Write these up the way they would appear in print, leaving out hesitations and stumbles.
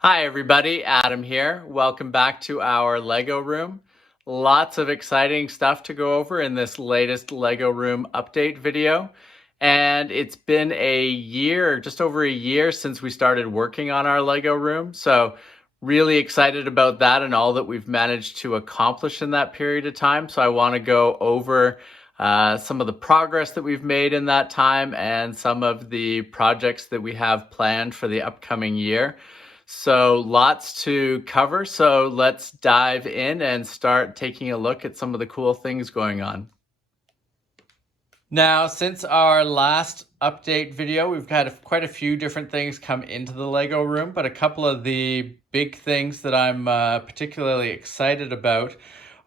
Hi everybody, Adam here. Welcome back to our Lego room. Lots of exciting stuff to go over in this latest Lego room update video. And it's been a year, just over a year since we started working on our Lego room. So really excited about that and all that we've managed to accomplish in that period of time. So I want to go over some of the progress that we've made in that time and some of the projects that we have planned for the upcoming year. So lots to cover. So let's dive in and start taking a look at some of the cool things going on. Now, since our last update video, we've had quite a few different things come into the Lego room, but a couple of the big things that I'm particularly excited about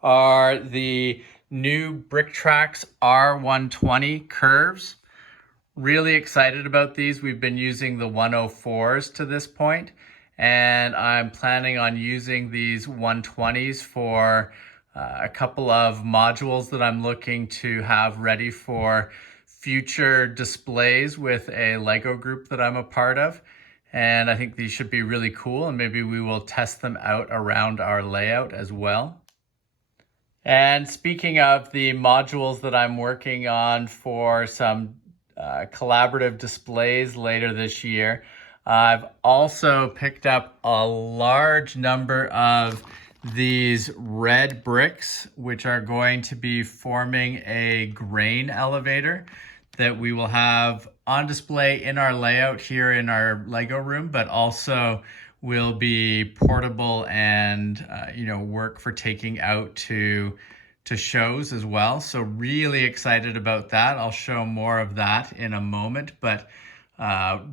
are the new Brick Tracks R120 curves. Really excited about these. We've been using the 104s to this point, and I'm planning on using these 120s for a couple of modules that I'm looking to have ready for future displays with a Lego group that I'm a part of. And I think these should be really cool, and maybe we will test them out around our layout as well. And speaking of the modules that I'm working on for some collaborative displays later this year, I've also picked up a large number of these red bricks, which are going to be forming a grain elevator that we will have on display in our layout here in our Lego room, but also will be portable and work for taking out to shows as well. So really excited about that. I'll show more of that in a moment, but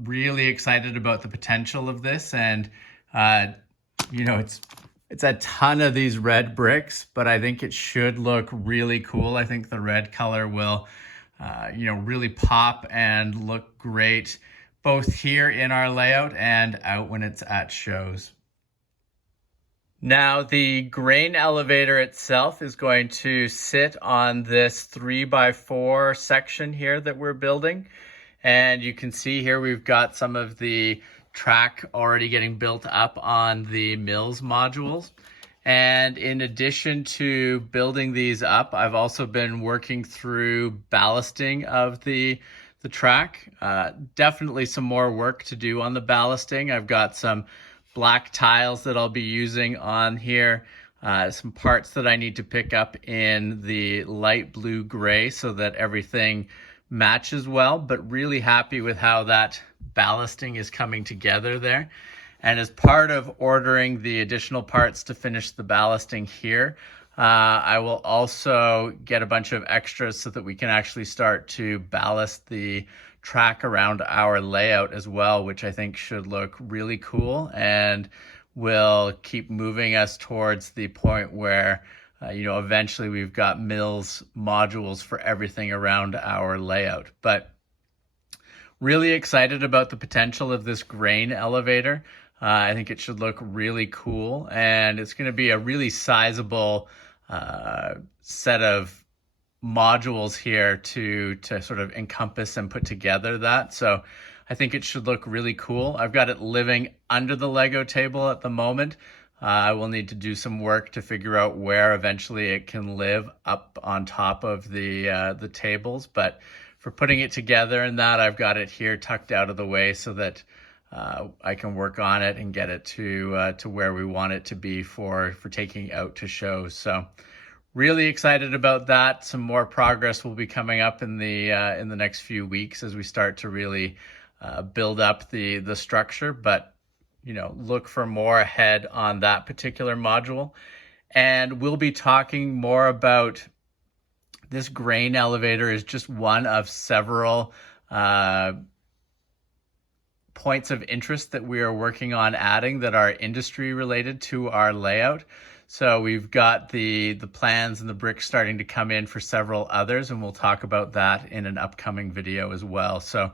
really excited about the potential of this. And it's a ton of these red bricks, but I think it should look really cool. I think the red color will really pop and look great both here in our layout and out when it's at shows. Now, the grain elevator itself is going to sit on this 3x4 section here that we're building. And you can see here we've got some of the track already getting built up on the MILS modules. And in addition to building these up, I've also been working through ballasting of the track. Definitely some more work to do on the ballasting. I've got some black tiles that I'll be using on here, some parts that I need to pick up in the light blue gray so that everything matches well, but really happy with how that ballasting is coming together there. And as part of ordering the additional parts to finish the ballasting here, I will also get a bunch of extras so that we can actually start to ballast the track around our layout as well, which I think should look really cool and will keep moving us towards the point where eventually we've got MILS modules for everything around our layout. But really excited about the potential of this grain elevator. I think it should look really cool, and it's going to be a really sizable set of modules here to sort of encompass and put together that. So I think it should look really cool. I've got it living under the Lego table at the moment. I will need to do some work to figure out where eventually it can live up on top of the tables. But for putting it together and that, I've got it here tucked out of the way so that I can work on it and get it to where we want it to be for taking out to shows. So really excited about that. Some more progress will be coming up in the next few weeks as we start to really build up the structure. But look for more ahead on that particular module. And we'll be talking more about this grain elevator is just one of several points of interest that we are working on adding that are industry related to our layout. So we've got the plans and the bricks starting to come in for several others, and we'll talk about that in an upcoming video as well. So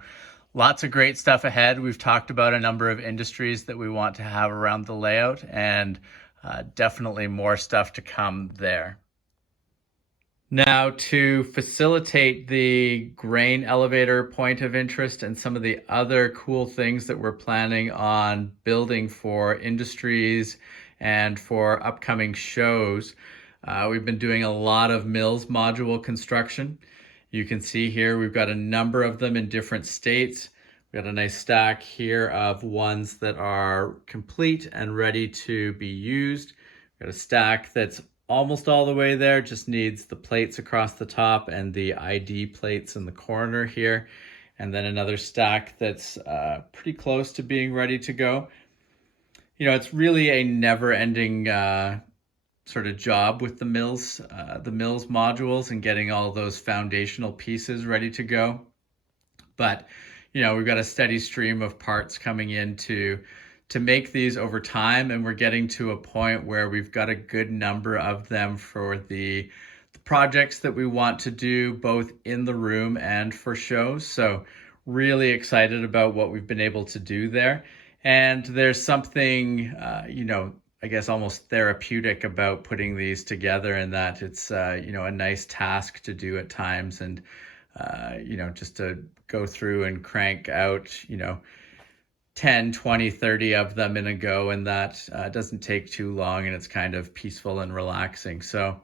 lots of great stuff ahead. We've talked about a number of industries that we want to have around the layout, and definitely more stuff to come there. Now, to facilitate the grain elevator point of interest and some of the other cool things that we're planning on building for industries and for upcoming shows, we've been doing a lot of MILS module construction. You can see here we've got a number of them in different states. We've got a nice stack here of ones that are complete and ready to be used. We've got a stack that's almost all the way there, just needs the plates across the top and the ID plates in the corner here. And then another stack that's pretty close to being ready to go. You know, it's really a never-ending sort of job with the MILS modules and getting all those foundational pieces ready to go. But, you know, we've got a steady stream of parts coming in to make these over time, and we're getting to a point where we've got a good number of them for the projects that we want to do both in the room and for shows. So really excited about what we've been able to do there. And there's something, you know, I guess almost therapeutic about putting these together, and that it's, you know, a nice task to do at times, and, you know, just to go through and crank out, you know, 10, 20, 30 of them in a go, and that doesn't take too long, and it's kind of peaceful and relaxing. So,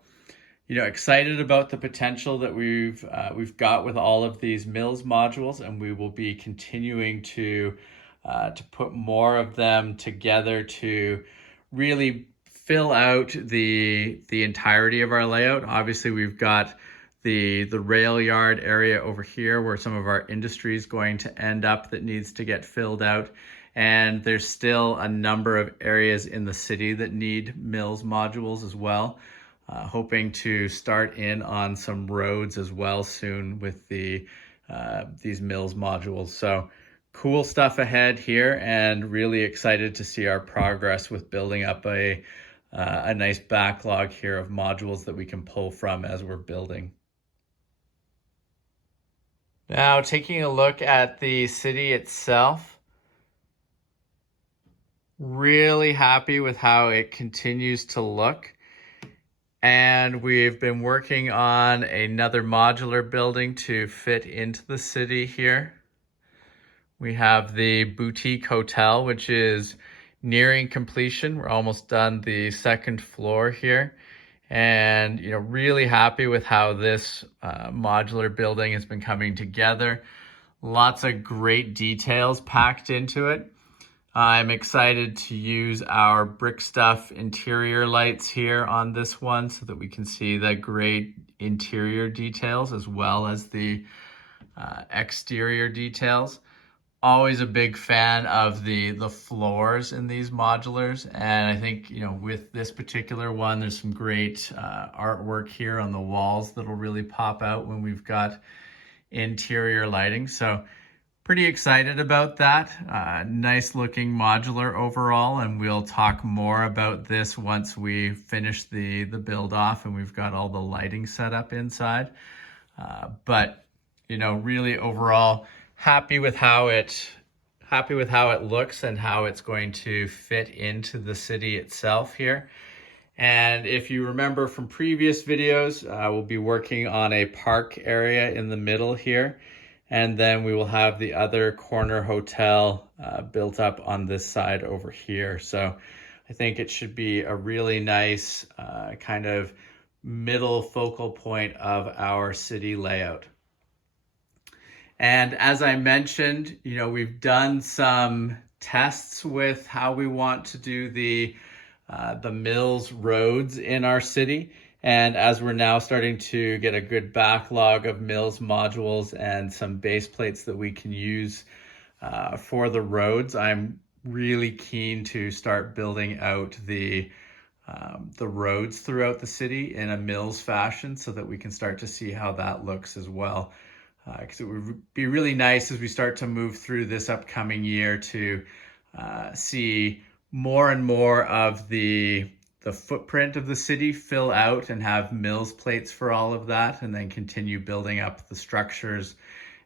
you know, excited about the potential that we've got with all of these MILS modules, and we will be continuing to put more of them together to really fill out the entirety of our layout. Obviously, we've got the rail yard area over here where some of our industry is going to end up that needs to get filled out. And there's still a number of areas in the city that need MILS modules as well. Hoping to start in on some roads as well soon with these MILS modules. So cool stuff ahead here, and really excited to see our progress with building up a nice backlog here of modules that we can pull from as we're building. Now, taking a look at the city itself, really happy with how it continues to look. And we've been working on another modular building to fit into the city here. We have the boutique hotel, which is nearing completion. We're almost done the second floor here. And, you know, really happy with how this modular building has been coming together. Lots of great details packed into it. I'm excited to use our brick stuff interior lights here on this one so that we can see the great interior details as well as the exterior details. Always a big fan of the floors in these modulars, and I think, you know, with this particular one, there's some great artwork here on the walls that'll really pop out when we've got interior lighting. So pretty excited about that. Nice looking modular overall, and we'll talk more about this once we finish the build off and we've got all the lighting set up inside. But, you know, really overall happy with how it looks and how it's going to fit into the city itself here. And if you remember from previous videos, we'll be working on a park area in the middle here. And then we will have the other corner hotel built up on this side over here. So I think it should be a really nice kind of middle focal point of our city layout. And as I mentioned, you know, we've done some tests with how we want to do the MILS roads in our city. And as we're now starting to get a good backlog of MILS modules and some base plates that we can use for the roads, I'm really keen to start building out the roads throughout the city in a MILS fashion so that we can start to see how that looks as well. Because it would be really nice as we start to move through this upcoming year to see more and more of the footprint of the city fill out and have MILS plates for all of that, and then continue building up the structures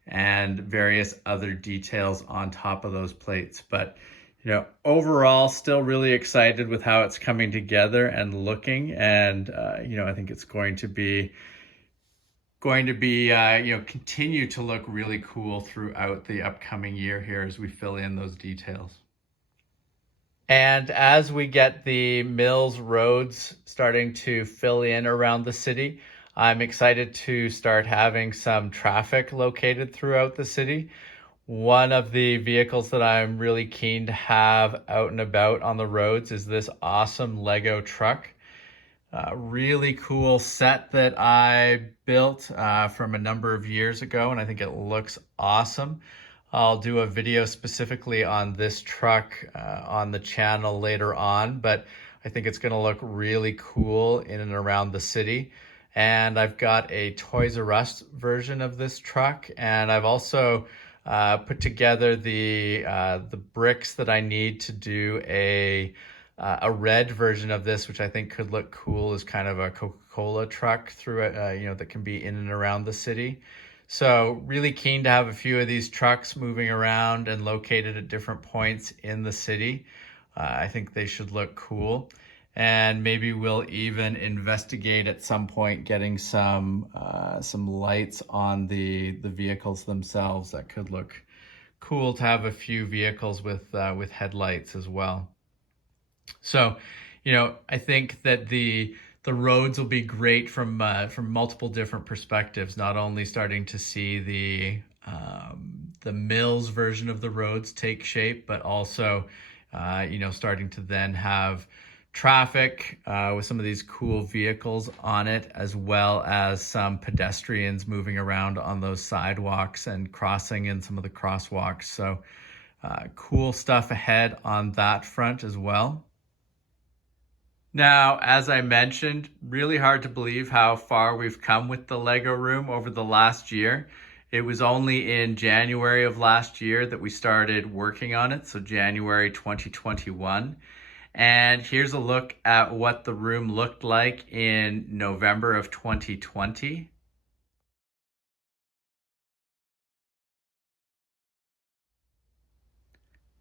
and various other details on top of those plates. But, you know, overall, still really excited with how it's coming together and looking. And, you know, I think it's going to be going to be, continue to look really cool throughout the upcoming year here as we fill in those details. And as we get the MILS roads starting to fill in around the city, I'm excited to start having some traffic located throughout the city. One of the vehicles that I'm really keen to have out and about on the roads is this awesome Lego truck. Really cool set that I built from a number of years ago, and I think it looks awesome. I'll do a video specifically on this truck on the channel later on, but I think it's going to look really cool in and around the city. And I've got a Toys R Us version of this truck, and I've also put together the bricks that I need to do a red version of this, which I think could look cool as kind of a Coca-Cola truck through it, that can be in and around the city. So really keen to have a few of these trucks moving around and located at different points in the city. I think they should look cool. And maybe we'll even investigate at some point getting some lights on the vehicles themselves. That could look cool to have a few vehicles with headlights as well. So, I think that the roads will be great from multiple different perspectives. Not only starting to see the MILS version of the roads take shape, but also, starting to then have traffic with some of these cool vehicles on it, as well as some pedestrians moving around on those sidewalks and crossing in some of the crosswalks. So, cool stuff ahead on that front as well. Now, as I mentioned, really hard to believe how far we've come with the Lego room over the last year. It was only in January of last year that we started working on it, so January 2021. And here's a look at what the room looked like in November of 2020.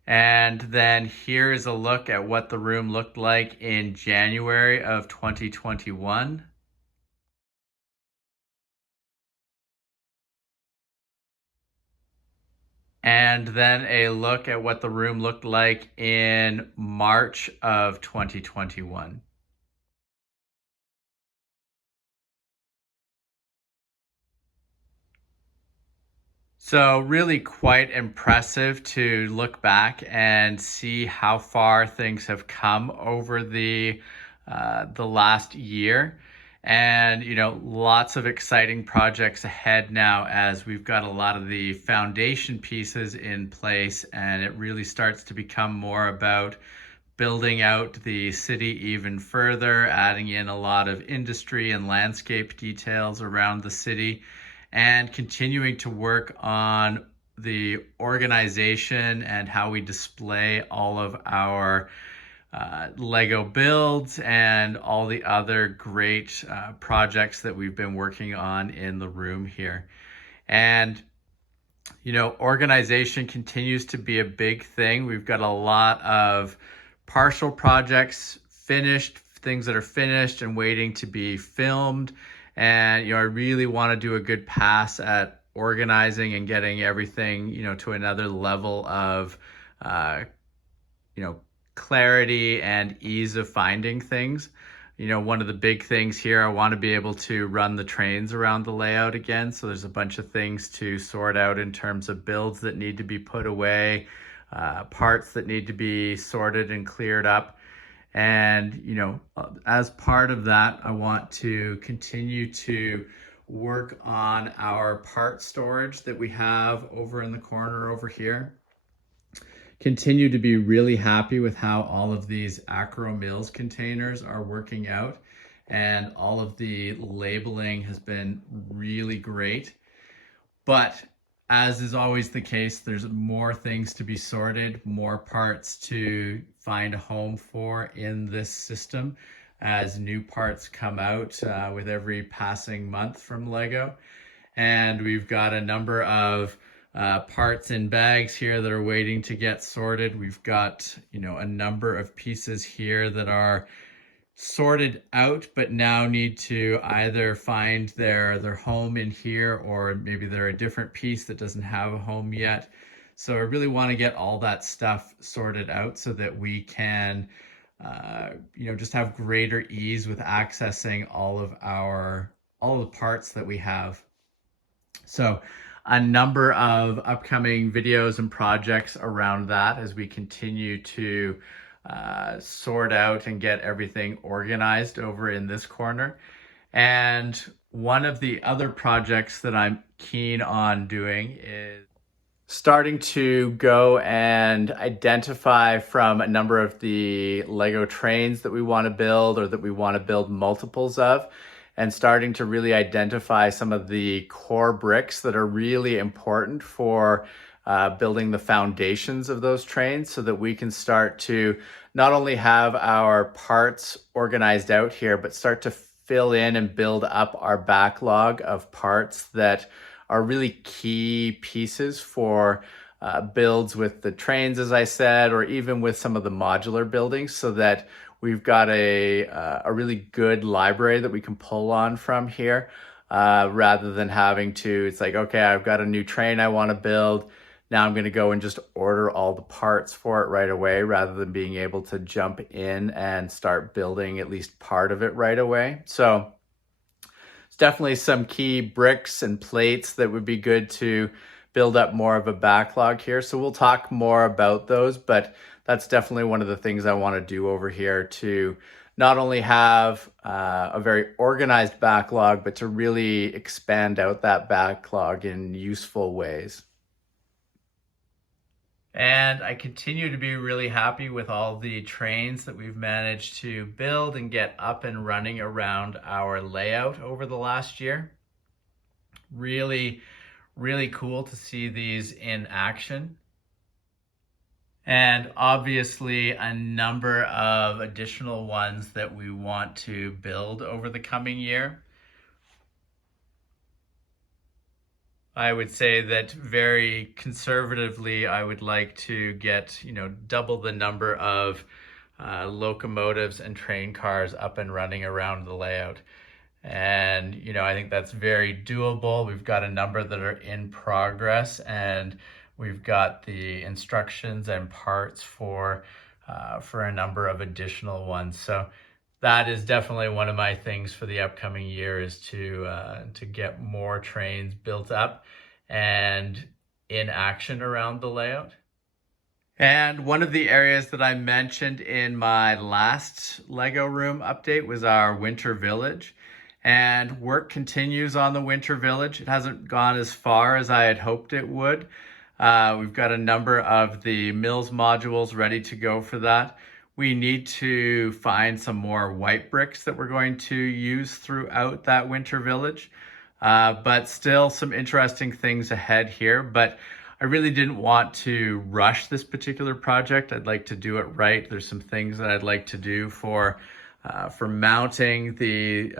And then here is a look at what the room looked like in January of 2021. And then a look at what the room looked like in March of 2021. So really quite impressive to look back and see how far things have come over the last year. And, lots of exciting projects ahead now as we've got a lot of the foundation pieces in place, and it really starts to become more about building out the city even further, adding in a lot of industry and landscape details around the city, and continuing to work on the organization and how we display all of our Lego builds and all the other great projects that we've been working on in the room here. And, organization continues to be a big thing. We've got a lot of partial projects finished, things that are finished and waiting to be filmed. And, I really want to do a good pass at organizing and getting everything, to another level of, clarity and ease of finding things. One of the big things here, I want to be able to run the trains around the layout again. So there's a bunch of things to sort out in terms of builds that need to be put away, parts that need to be sorted and cleared up. And, as part of that, I want to continue to work on our part storage that we have over in the corner over here. Continue to be really happy with how all of these Acro MILS containers are working out, and all of the labeling has been really great. But as is always the case, there's more things to be sorted, more parts to find a home for in this system as new parts come out with every passing month from Lego. And we've got a number of parts in bags here that are waiting to get sorted. We've got, a number of pieces here that are sorted out, but now need to either find their home in here, or maybe they're a different piece that doesn't have a home yet. So I really want to get all that stuff sorted out so that we can just have greater ease with accessing all of the parts that we have. So a number of upcoming videos and projects around that as we continue to sort out and get everything organized over in this corner. And one of the other projects that I'm keen on doing is starting to go and identify from a number of the Lego trains that we want to build, or that we want to build multiples of, and starting to really identify some of the core bricks that are really important for building the foundations of those trains, so that we can start to not only have our parts organized out here, but start to fill in and build up our backlog of parts that are really key pieces for builds with the trains, as I said, or even with some of the modular buildings, so that we've got a really good library that we can pull on from here, rather than having to, it's like, okay, I've got a new train I want to build. Now I'm going to go and just order all the parts for it right away, rather than being able to jump in and start building at least part of it right away. So it's definitely some key bricks and plates that would be good to build up more of a backlog here. So we'll talk more about those, but that's definitely one of the things I want to do over here, to not only have a very organized backlog, but to really expand out that backlog in useful ways. And I continue to be really happy with all the trains that we've managed to build and get up and running around our layout over the last year. Really, really cool to see these in action. And obviously a number of additional ones that we want to build over the coming year. I would say that very conservatively, I would like to get, double the number of locomotives and train cars up and running around the layout. And, I think that's very doable. We've got a number that are in progress, and we've got the instructions and parts for a number of additional ones. So that is definitely one of my things for the upcoming year, is to get more trains built up and in action around the layout. And one of the areas that I mentioned in my last Lego room update was our winter village. And work continues on the winter village. It hasn't gone as far as I had hoped it would. We've got a number of the MILS modules ready to go for that. We need to find some more white bricks that we're going to use throughout that winter village. But still some interesting things ahead here. But I really didn't want to rush this particular project. I'd like to do it right. There's some things that I'd like to do for mounting the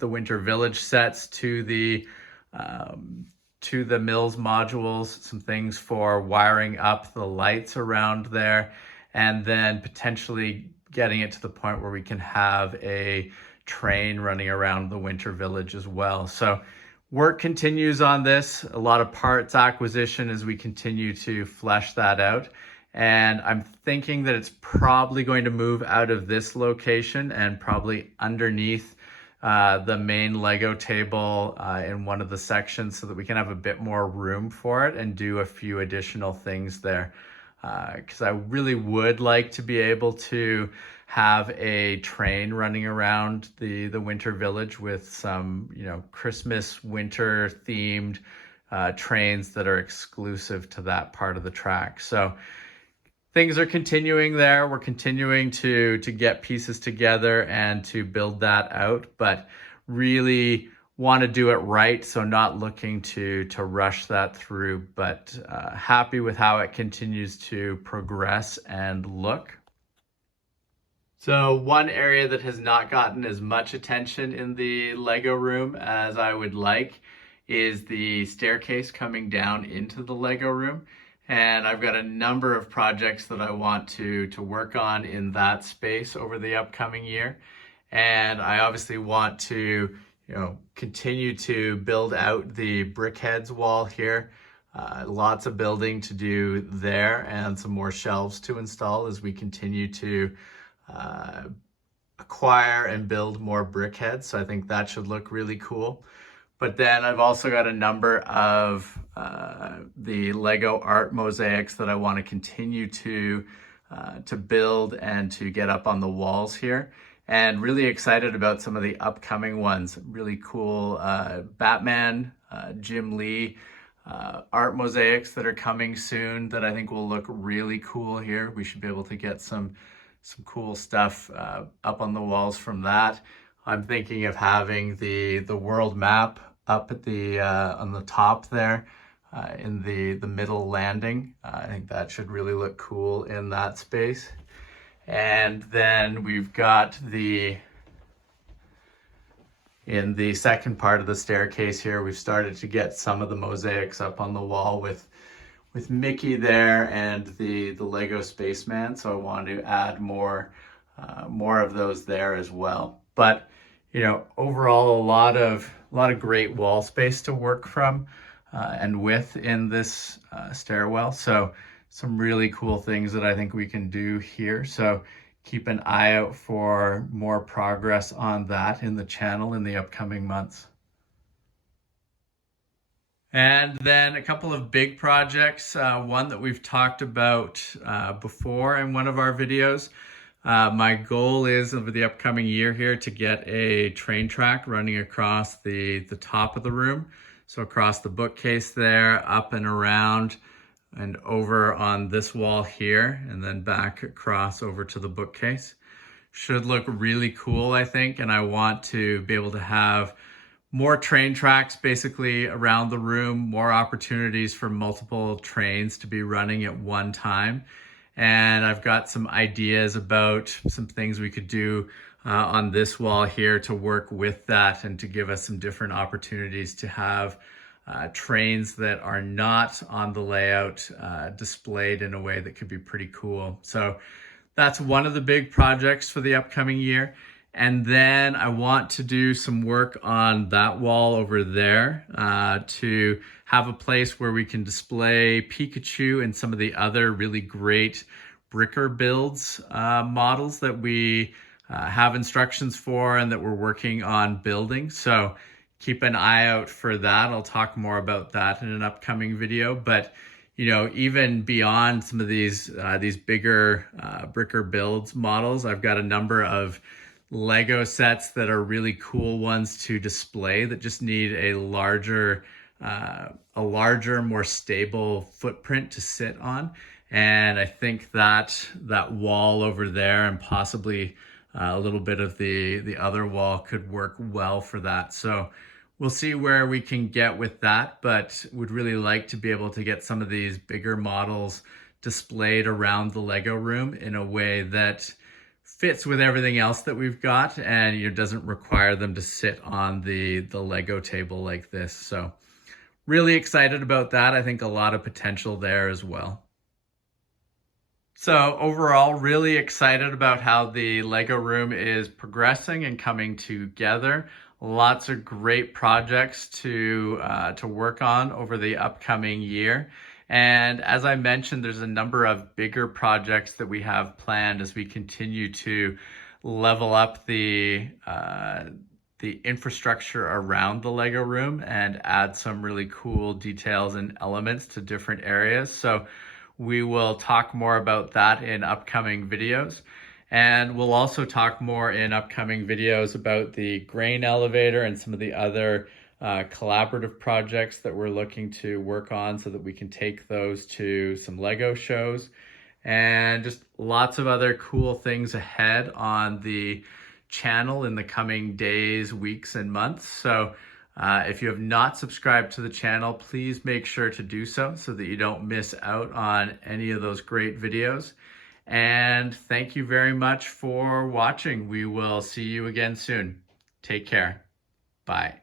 winter village sets to the MILS modules, some things for wiring up the lights around there, and then potentially getting it to the point where we can have a train running around the winter village as well. So work continues on this, a lot of parts acquisition as we continue to flesh that out. And I'm thinking that it's probably going to move out of this location and probably underneath the main Lego table in one of the sections, so that we can have a bit more room for it and do a few additional things there. Because I really would like to be able to have a train running around the winter village with some, Christmas winter themed trains that are exclusive to that part of the track. So things are continuing there. We're continuing to get pieces together and to build that out, but really want to do it right. So not looking to rush that through, but happy with how it continues to progress and look. So one area that has not gotten as much attention in the Lego room as I would like is the staircase coming down into the Lego room. And I've got a number of projects that I want to work on in that space over the upcoming year. And I obviously want to, continue to build out the brickheads wall here. Lots of building to do there and some more shelves to install as we continue to acquire and build more brickheads. So I think that should look really cool. But then I've also got a number of the Lego art mosaics that I want to continue to build and to get up on the walls here. And really excited about some of the upcoming ones. Really cool Batman, Jim Lee art mosaics that are coming soon that I think will look really cool here. We should be able to get some cool stuff up on the walls from that. I'm thinking of having the world map up at the on the top there in the middle landing. I think that should really look cool in that space. And then we've got in the second part of the staircase here, we've started to get some of the mosaics up on the wall with Mickey there and the Lego spaceman. So I wanted to add more of those there as well. But overall, a lot of great wall space to work from and with in this stairwell. So some really cool things that I think we can do here. So keep an eye out for more progress on that in the channel in the upcoming months. And then a couple of big projects, one that we've talked about before in one of our videos. My goal is over the upcoming year here to get a train track running across the top of the room. So across the bookcase there, up and around and over on this wall here, and then back across over to the bookcase. Should look really cool, I think, and I want to be able to have more train tracks basically around the room, more opportunities for multiple trains to be running at one time. And I've got some ideas about some things we could do on this wall here to work with that and to give us some different opportunities to have trains that are not on the layout displayed in a way that could be pretty cool. So that's one of the big projects for the upcoming year. And then I want to do some work on that wall over there to have a place where we can display Pikachu and some of the other really great bricker builds models that we have instructions for and that we're working on building. So keep an eye out for that. I'll talk more about that in an upcoming video. But even beyond some of these bigger bricker builds models, I've got a number of Lego sets that are really cool ones to display that just need a larger, more stable footprint to sit on. And I think that wall over there and possibly a little bit of the other wall could work well for that. So we'll see where we can get with that, but would really like to be able to get some of these bigger models displayed around the Lego room in a way that fits with everything else that we've got and doesn't require them to sit on the Lego table like this. So really excited about that. I think a lot of potential there as well. So overall, really excited about how the Lego room is progressing and coming together. Lots of great projects to work on over the upcoming year. And as I mentioned, there's a number of bigger projects that we have planned as we continue to level up the infrastructure around the Lego room and add some really cool details and elements to different areas. So we will talk more about that in upcoming videos. And we'll also talk more in upcoming videos about the grain elevator and some of the other collaborative projects that we're looking to work on so that we can take those to some Lego shows, and just lots of other cool things ahead on the channel in the coming days, weeks, and months. So if you have not subscribed to the channel, please make sure to do so that you don't miss out on any of those great videos. And thank you very much for watching. We will see you again soon. Take care. Bye.